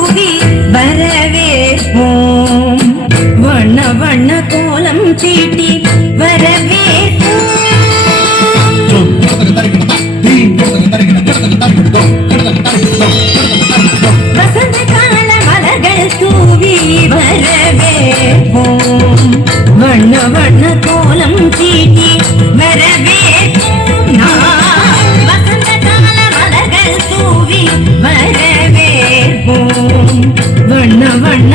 தூவி வரவேற்போம். வண்ண வண்ண கோலம் தீட்டி வரவேற்போம். வசந்த கால மலர்கள் தூவி வரவேற்போம். வண்ண வண்ண கோலம் தீட்டி வரவேற்போம். வசந்த கால மலர்கள் தூவி வரவேற்போம். வண்ண வண்ண